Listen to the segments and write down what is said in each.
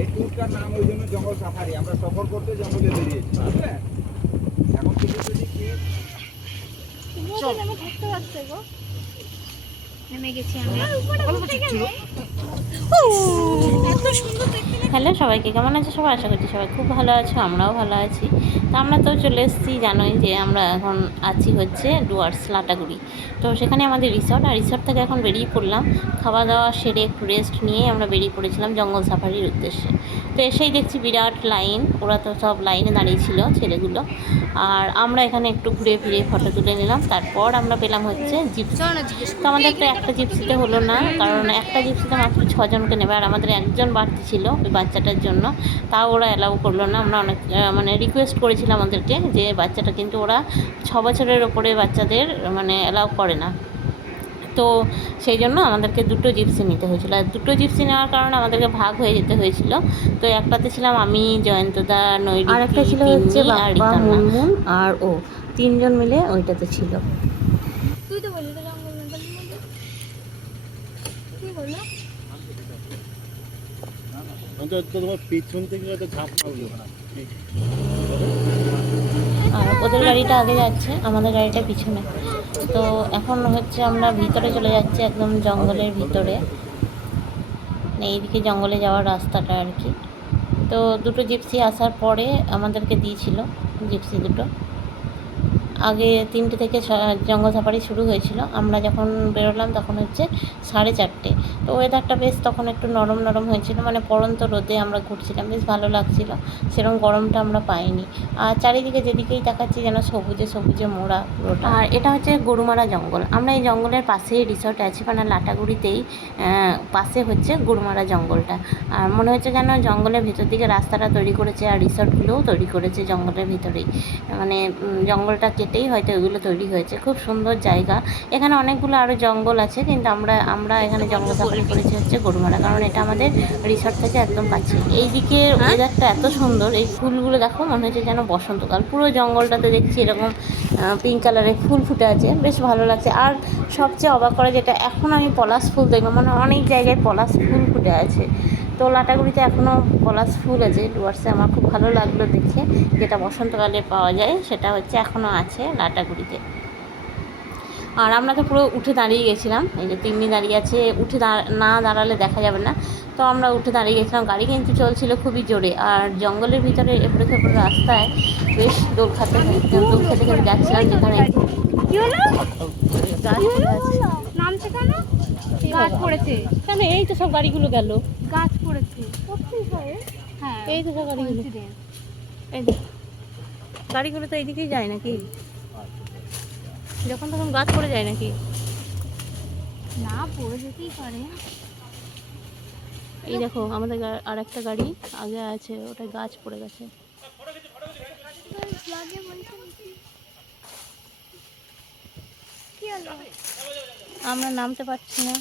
এই ট্যুরটার নাম ওই জন্য জঙ্গল সাফারি। আমরা সফর করতে জঙ্গলে বেরিয়েছি, বুঝলে? এখন কিছু যদি থাকতে পারছে গো, নেমে গেছি আমরা। হ্যালো সবাইকে, কেমন আছে সবাই? আশা করছি সবাই খুব ভালো আছো, আমরাও ভালো আছি। তো আমরা তো চলে এসেছি, জানোই যে আমরা এখন আছি হচ্ছে ডুয়ার্স লাটাগুড়ি। তো সেখানে আমাদের রিসর্ট, আর রিসর্ট থেকে এখন বেরিয়ে পড়লাম। খাওয়া দাওয়া সেরে একটু রেস্ট নিয়ে আমরা বেরিয়ে পড়েছিলাম জঙ্গল সাফারির উদ্দেশ্যে। তো এসেই দেখছি বিরাট লাইন, ওরা তো সব লাইনে দাঁড়িয়েছিল ছেলেগুলো, আর আমরা এখানে একটু ঘুরে ফিরে ফটো তুলে নিলাম। তারপর আমরা পেলাম হচ্ছে জিপসি। তো আমাদের তো একটা জিপসিতে হলো না, কারণ একটা জিপসিতে মাত্র 6 জনকে নেবে, আর আমাদের একজন বাড়তি ছিল ওই বাচ্চাটার জন্য। তাও ওরা অ্যালাউ করলো না। আমরা অনেক মানে রিকোয়েস্ট করেছিলাম আমাদেরকে যে বাচ্চাটা, কিন্তু ওরা 6 বছরের ওপরে বাচ্চাদের মানে অ্যালাউ করে না। তো সেই জন্য আমাদেরকে দুটো জিপসি নিতে হয়েছিল, আর দুটো জিপসি নেওয়ার কারণে আমাদেরকে ভাগ হয়ে যেতে হয়েছিল। তো একটাতে ছিলাম আমি, জয়ন্তদা, নৈরি, আর একটা ছিল হচ্ছে বাবা, মুনমুন আর ও, 3 জন মিলে ওইটাতে ছিল। তুই তো বললি তো জঙ্গল কি বললো? তোমার পিছন থেকে ঝাঁপ মারলো। আর ওদের গাড়িটা আগে যাচ্ছে, আমাদের গাড়িটা পিছনে। তো এখন হচ্ছে আমরা ভিতরে চলে যাচ্ছি, একদম জঙ্গলের ভিতরে, এইদিকে জঙ্গলে যাওয়ার রাস্তাটা আর কি। তো দুটো জিপসি আসার পরে আমাদেরকে দিয়েছিল জিপসি দুটো। আগে 3টে থেকে জঙ্গল সাফারি শুরু হয়েছিল, আমরা যখন বেরোলাম তখন হচ্ছে 4:30। তো ওয়েদারটা বেশ তখন একটু নরম নরম হয়েছিল, মানে পড়ন্ত রোদে আমরা ঘুরছিলাম, বেশ ভালো লাগছিল, সেরকম গরমটা আমরা পাইনি। আর চারিদিকে যেদিকেই দেখাচ্ছি যেন সবুজে সবুজে মোড়া পুরোটা। আর এটা হচ্ছে গরুমারা জঙ্গল। আমরা এই জঙ্গলের পাশেই রিসর্টে আছি, মানে লাটাগুড়িতেই পাশে হচ্ছে গরুমারা জঙ্গলটা। আর মনে হচ্ছে যেন জঙ্গলের ভিতর দিকে রাস্তাটা তৈরি করেছে, আর রিসর্টগুলোও তৈরি করেছে জঙ্গলের ভিতরেই, মানে জঙ্গলটা কেটেই হয়তো ওইগুলো তৈরি হয়েছে। খুব সুন্দর জায়গা। এখানে অনেকগুলো আরও জঙ্গল আছে, কিন্তু আমরা এখানে জঙ্গল সাফারি করেছি হচ্ছে গরুমারা, কারণ এটা আমাদের রিসর্ট থেকে একদম কাছে। এইদিকে ওয়েদারটা এত সুন্দর, এই ফুলগুলো দেখো, মনে হচ্ছে যেন বসন্তকাল। পুরো জঙ্গলটাতে দেখছি এরকম পিঙ্ক কালারের ফুল ফুটে আছে, বেশ ভালো লাগছে। আর সবচেয়ে অবাক করে যেটা, এখন আমি পলাশ ফুল দেখলাম, মানে অনেক জায়গায় পলাশ ফুল ফুটে আছে। তো লাটাগুড়িতে এখনও পলাশ ফুল আছে ডুয়ার্সে, আমার খুব ভালো লাগলো দেখে। যেটা বসন্তকালে পাওয়া যায় সেটা হচ্ছে এখনও আছে লাটাগুড়িতে। আর আমরা তো পুরো উঠে দাঁড়িয়ে গেছিলাম, এই যে তিন্নি দাঁড়িয়ে আছে, উঠে না দাঁড়ালে দেখা যাবে না। তো আমরা উঠে দাঁড়িয়ে গেছিলাম, গাড়ি কিন্তু চলছিল খুবই জোরে। আর জঙ্গলের ভিতরে এপড়ে খেপড়ে রাস্তায় বেশ দোল খেতে খেতে যাচ্ছিলাম, যেখানে নামছে কেন? গাছ পড়েছে কেন? এই তো সব গাড়িগুলো গেল, গাছ পড়েছে। হ্যাঁ, এই তো সব গাড়িগুলো, এই গাড়িগুলো তো এইদিকেই যায় নাকি? যখন তখন গাছ পড়ে যায় নাকি? না, পড়ে যেতেই পারে। এই দেখো আমাদের আর একটা গাড়ি আগে আছে, ওটা গাছ পড়ে গেছে। আমরা নামতে পারছি না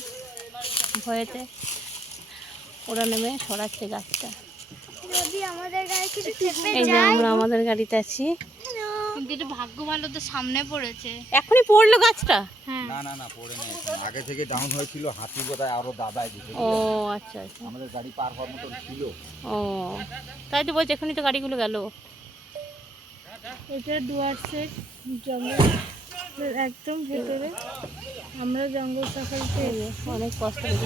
ভয়েতে, ওরা নেমে সরাচ্ছে গাছটা। যদি আমাদের গায়ে কিছু এই যে আমরা আমাদের গাড়িতে আছি, কিন্তু এটা ভাগ্য ভালো তো সামনে পড়েছে। এখনই পড়লো গাছটা। হ্যাঁ, না পড়ে নেই, আগে থেকে ডাউন হয়েছিল। হাতি বোধহয় আরো দাদাই দিতে। ও আচ্ছা আচ্ছা, আমাদের গাড়ি পার হওয়ার মতো ছিল। ও তাই তো বলছি, এখনই তো গাড়িগুলো গেল। এটা ডুয়ার্সের জঙ্গল একদম ভেতরে। আমরা জঙ্গল সাফারিতে অনেক কষ্ট করেছি,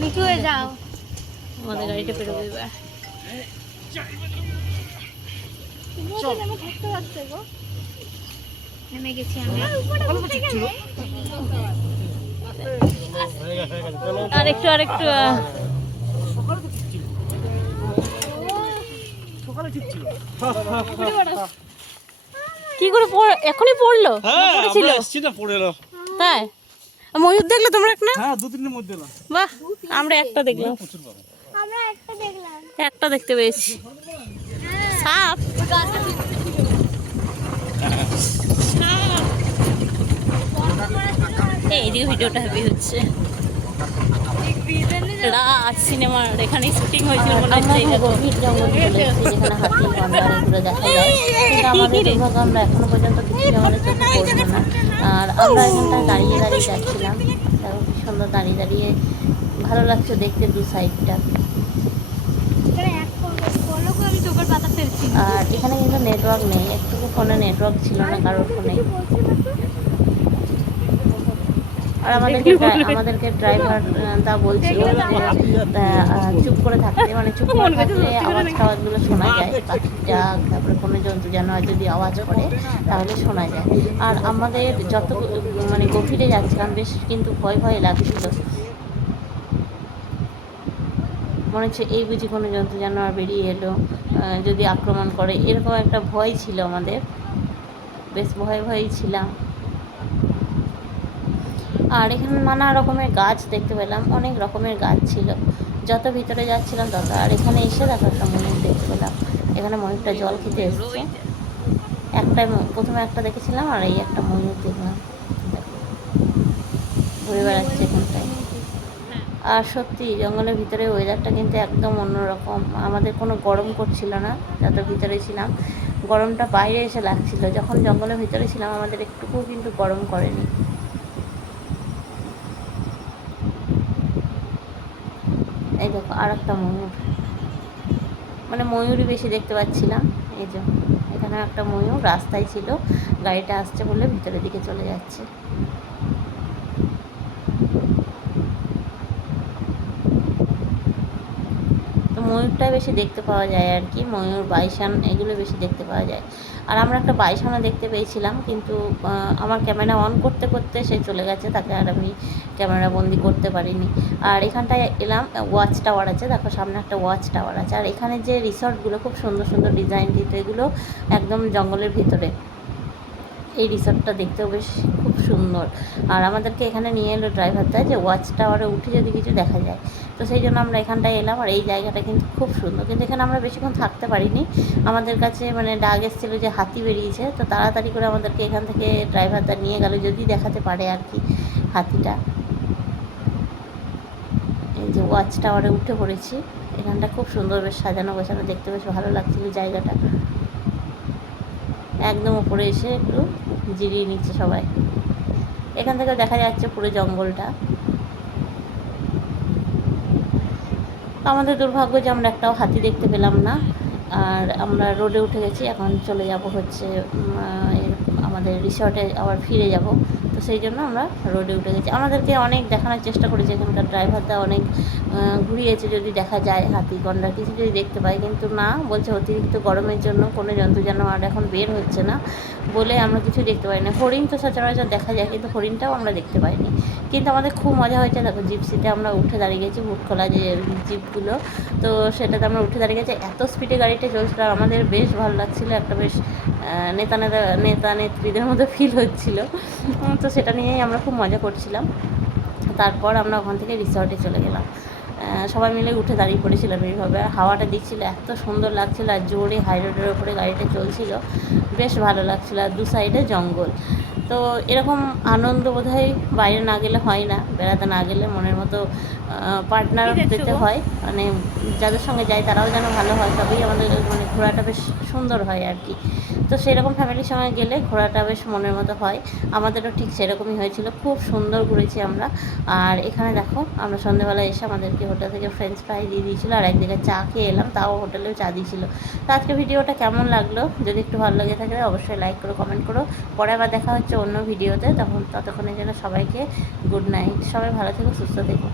নিচু হয়ে যাও। আমাদের গাড়িটা পেরোবে এবার। থাকতে পারছে গো, নেমে গেছি আমরা। আরেকটু কি করে এখনই পড়লো? তাই ময়ূর দেখলে তোমরা একটা? হ্যাঁ, 2-3 মধ্যে না। বাহ, আমরা একটা দেখলাম, আমরা একটা দেখলাম, একটা দেখতে পেয়েছি। সাপ, এইদিকে ভিডিওটা হেভি হচ্ছে। রাজ সিনেমার এখানেই শুটিং হয়েছিল মনে হচ্ছে। গভীর জঙ্গল চলে এসেছি, যেখানে হাতি গন্ডার এগুলো দেখা যায়, কিন্তু আমাদের দুর্ভাগ্য আমরা এখনো পর্যন্ত কিছু জঙ্গলে চোখে পড়বো না। আর আমরা এখানটায় দাঁড়িয়ে যাচ্ছিলাম, কি সুন্দর দাঁড়িয়ে ভালো লাগছে দেখতে দু সাইডটা। এখানে এক পলকও আমি চোখের পাতা ফেলছি না। আর এখানে কিন্তু নেটওয়ার্ক নেই, একটুকু ফোনে নেটওয়ার্ক ছিল না কারোর ফোনে। আর আমাদেরকে ড্রাইভার তা বলছিল যে চুপ করে থাকতে, মানে চুপ করে থাকলে আওয়াজ টাওয়াজগুলো শোনা যায়, পাখি ডাক, তারপরে কোনো জন্তু জানোয়ার যদি আওয়াজ করে তাহলে শোনা যায়। আর আমাদের যত মানে গভীরে যাচ্ছিলাম বেশ কিন্তু ভয় ভয় লাগছিল, মনে হচ্ছে এই বুঝি কোনো জন্তু জানোয়ার বেরিয়ে এলো, যদি আক্রমণ করে, এরকম একটা ভয় ছিল আমাদের, বেশ ভয়ে ভয়েই ছিলাম। আর এখানে নানা রকমের গাছ দেখতে পেলাম, অনেক রকমের গাছ ছিল যত ভিতরে যাচ্ছিলাম তত। আর এখানে এসে দেখো একটা ময়ূর দেখতে পেলাম, এখানে ময়ূরটা জল খেতে এসছে। প্রথমে একটা দেখেছিলাম, আর এই একটা ময়ূর দেখলাম ঘুরে বেড়াচ্ছে এখানটায়। আর সত্যি জঙ্গলের ভিতরে ওয়েদারটা কিন্তু একদম অন্যরকম, আমাদের কোনো গরম করছিল না যত ভিতরে ছিলাম, গরমটা বাইরে এসে লাগছিল। যখন জঙ্গলের ভিতরে ছিলাম আমাদের একটুকুও কিন্তু গরম করেনি। এই দেখো আর একটা ময়ূর, মানে ময়ূরই বেশি দেখতে পাচ্ছিলাম। এই যে এখানে একটা ময়ূর রাস্তায় ছিল, গাড়িটা আসছে বলে ভিতরের দিকে চলে যাচ্ছে। তো ময়ূরটাই বেশি দেখতে পাওয়া যায় আর কি, ময়ূর, বাইসান এগুলো বেশি দেখতে পাওয়া যায়। আর আমরা একটা বাইসানও দেখতে পেয়েছিলাম, কিন্তু আমার ক্যামেরা অন করতে করতে সে চলে গেছে, তাকে আর আমি ক্যামেরা বন্দি করতে পারিনি। আর এখানটায় এলাম, ওয়াচ টাওয়ার আছে, দেখো সামনে একটা ওয়াচ টাওয়ার আছে। আর এখানে যে রিসর্টগুলো খুব সুন্দর সুন্দর ডিজাইন দিত, এগুলো একদম জঙ্গলের ভিতরে। এই রিসর্টটা দেখতেও বেশ খুব সুন্দর। আর আমাদেরকে এখানে নিয়ে এলো ড্রাইভারটা যে ওয়াচ টাওয়ারে উঠে যদি কিছু দেখা যায়, তো সেই জন্য আমরা এখানটায় এলাম। আর এই জায়গাটা কিন্তু খুব সুন্দর, কিন্তু এখানে আমরা বেশিক্ষণ থাকতে পারিনি, আমাদের কাছে মানে ডাক এসেছিলো যে হাতি বেরিয়েছে, তো তাড়াতাড়ি করে আমাদেরকে এখান থেকে ড্রাইভারটা নিয়ে গেল, যদি দেখাতে পারে আর কি হাতিটা। এই যে ওয়াচ টাওয়ারে উঠে পড়েছি, এখানটা খুব সুন্দর, বেশ সাজানো গোছানো, দেখতে বেশ ভালো লাগছিল জায়গাটা। একদম উপরে এসে একটু জিরিয়ে নিচ্ছে সবাই, এখান থেকে দেখা যাচ্ছে পুরো জঙ্গলটা। আমাদের দুর্ভাগ্য যে আমরা একটাও হাতি দেখতে পেলাম না। আর আমরা রোডে উঠে গেছি, এখন চলে যাব হচ্ছে আমাদের রিসর্টে আবার ফিরে যাব, তো সেই জন্য আমরা রোডে উঠে গেছি। আমাদেরকে অনেক দেখানোর চেষ্টা করেছে এখানকার ড্রাইভারটা, অনেক ঘুরিয়েছে যদি দেখা যায় হাতি গন্ডার কিছু যদি দেখতে পাই, কিন্তু না, বলছে অতিরিক্ত গরমের জন্য কোনো জন্তু জানোয়ার এখন বের হচ্ছে না বলে আমরা কিছু দেখতে পাই না। হরিণ তো সচরাচর দেখা যায়, কিন্তু হরিণটাও আমরা দেখতে পাইনি। কিন্তু আমাদের খুব মজা হয়েছে, দেখো জিপসিতে আমরা উঠে দাঁড়িয়ে গেছি, হুটখোলা যে জিপগুলো, তো সেটাতে আমরা উঠে দাঁড়িয়ে গেছি। এত স্পিডে গাড়িটা চলছিল, আমাদের বেশ ভালো লাগছিলো, একটা বেশ নেতা নেত্রীদের মতো ফিল হচ্ছিলো, তো সেটা নিয়েই আমরা খুব মজা করছিলাম। তারপর আমরা ওখান থেকে রিসর্টে চলে গেলাম, সবাই মিলে উঠে দাঁড়িয়ে পড়েছিলাম এইভাবে। হাওয়াটা দিচ্ছিলো, এত সুন্দর লাগছিলো, আর জোরে হাই রোডের ওপরে গাড়িটা চলছিল, বেশ ভালো লাগছিলো, আর দু সাইডে জঙ্গল। তো এরকম আনন্দ বোধহয় বাইরে না গেলে হয় না, বেড়াতে না গেলে মনের মতো পার্টনার পেতে হয়, মানে যাদের সঙ্গে যাই তারাও যেন ভালো হয়, তবেই আমাদের মানে ঘোরাটা বেশ সুন্দর হয় আর কি। তো সেরকম ফ্যামিলির সঙ্গে গেলে ঘোরাটা বেশ মনের মতো হয়, আমাদেরও ঠিক সেরকমই হয়েছিল, খুব সুন্দর ঘুরেছি আমরা। আর এখানে দেখো আমরা সন্ধ্যেবেলা এসে আমাদেরকে হোটেল থেকে ফ্রেঞ্চ ফ্রাই দিয়ে দিয়েছিলো, আর একদিকে চা খেয়ে এলাম, তাও হোটেলেও চা দিয়েছিল। তো আজকে ভিডিওটা কেমন লাগলো, যদি একটু ভালো লেগে থাকে অবশ্যই লাইক করো, কমেন্ট করো। পরে আবার দেখা হচ্ছে অন্য ভিডিওতে, ততক্ষণের জন্য সবাইকে গুড নাইট, সবাই ভালো থেকো, সুস্থ থেকো।